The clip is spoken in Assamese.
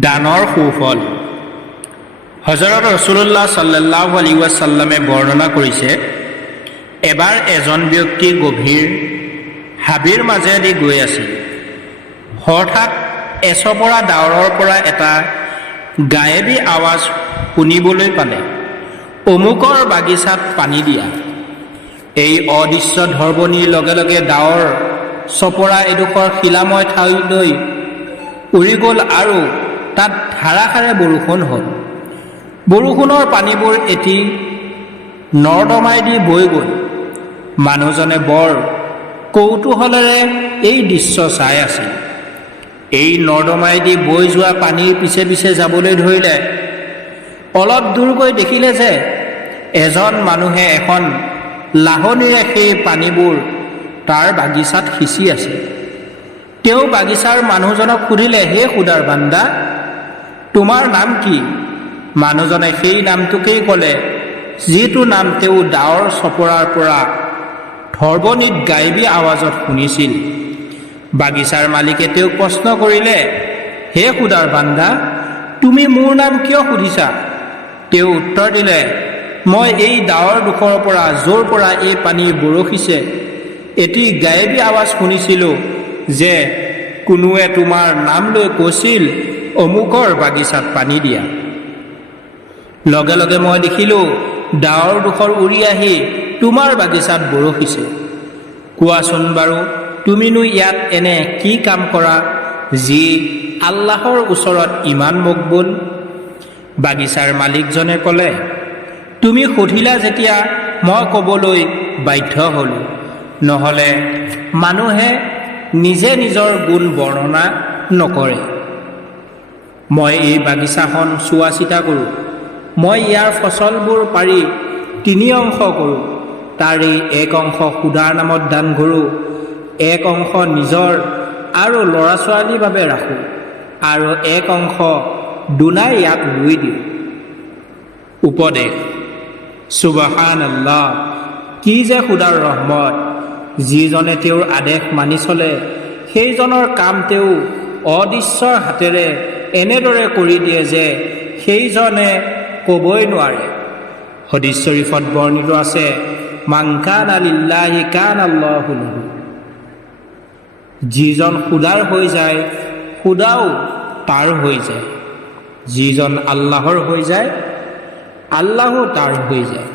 দানৰ সুফল। হযৰত ৰাসূলুল্লাহ সাল্লাল্লাহু আলাইহি ওয়াসাল্লামে বৰ্ণনা কৰিছে, এবাৰ এজন ব্যক্তি গভীৰ হাবিৰ মাজেদি গৈ আছিল। হঠাৎ এচপৰা ডাৱৰৰ পৰা এটা গায়েবী আৱাজ শুনিবলৈ পালে, অমুকৰ বাগিচাত পানী দিয়া। এই অদৃশ্য ধৰ্বণীৰ লগে লগে ডাৱৰ চপৰা এডোখৰ শিলাময় ঠাইলৈ উৰি গ'ল আৰু তাত ধাৰাসাৰে বৰষুণ হ'ল। বৰষুণৰ পানীবোৰ এটি নৰ্দমাইদি বৈ গ'ল। মানুহজনে বৰ কৌতূহলেৰে এই দৃশ্য চাই আছিল। এই নৰ্দমাইদি বৈ যোৱা পানীৰ পিছে পিছে যাবলৈ ধৰিলে। অলপ দূৰ গৈ দেখিলে যে এজন মানুহে এখন লাহনীৰে সেই পানীবোৰ তাৰ বাগিচাত সিঁচি আছে। তেওঁ বাগিচাৰ মানুহজনক সুধিলে, হে খুদাৰ বান্দা, তোমাৰ নাম কি? মানুহজনে সেই নামটোকেই ক'লে, যিটো নাম তেওঁ ডাৱৰ চপৰাৰ পৰা ধৰ্বণীত গায়বী আৱাজত শুনিছিল। বাগিচাৰ মালিকে তেওঁক প্ৰশ্ন কৰিলে, হে খুদাৰ বান্দা, তুমি মোৰ নাম কিয় সুধিছা? তেওঁ উত্তৰ দিলে, মই এই ডাৱৰ দুখৰ পৰা, য'ৰ পৰা এই পানী বৰষিছে, এটি গায়বী আৱাজ শুনিছিলোঁ যে কোনোৱে তোমাৰ নাম লৈ কৈছিল, অমুকৰ বাগিচাত পানী দিয়া। লগে লগে মই দেখিলোঁ ডাৱৰ দুখৰ উৰি আহি তোমাৰ বাগিচাত বৰষিছে। কোৱাচোন বাৰু, তুমিনো ইয়াত এনে কি কাম কৰা যি আল্লাহৰ ওচৰত ইমান মকবুল? বাগিচাৰ মালিকজনে ক'লে, তুমি সুধিলা যেতিয়া মই ক'বলৈ বাধ্য হ'লোঁ, নহ'লে মানুহে নিজে নিজৰ গুণ বৰ্ণনা নকৰে। মই এই বাগিচাখন চোৱা চিতা কৰোঁ। মই ইয়াৰ ফচলবোৰ পাৰি 3 অংশ কৰোঁ। তাৰে 1 অংশ খুদাৰ নামত দান কৰোঁ, 1 অংশ নিজৰ আৰু ল'ৰা ছোৱালীৰ বাবে ৰাখোঁ, আৰু 1 অংশ দুনাই ইয়াত ৰুই দিওঁ। উপদেশ। সুবহানাল্লাহ, কি যে খুদাৰ ৰহমত! যিজনে তেওঁৰ আদেশ মানি চলে, সেইজনৰ কাম তেওঁ অদৃশ্যৰ হাতেৰে এনেদৰে কৰি দিয়ে যে সেইজনে ক'বই নোৱাৰে। হাদিছ শৰীফত বৰ্ণিত আছে, মান কানা লিল্লাহি কানা আল্লাহু লাহু। যিজন খুদাৰ হৈ যায়, খুদাও তাৰ হৈ যায়। যিজন আল্লাহৰ হৈ যায়, আল্লাহো তাৰ হৈ যায়।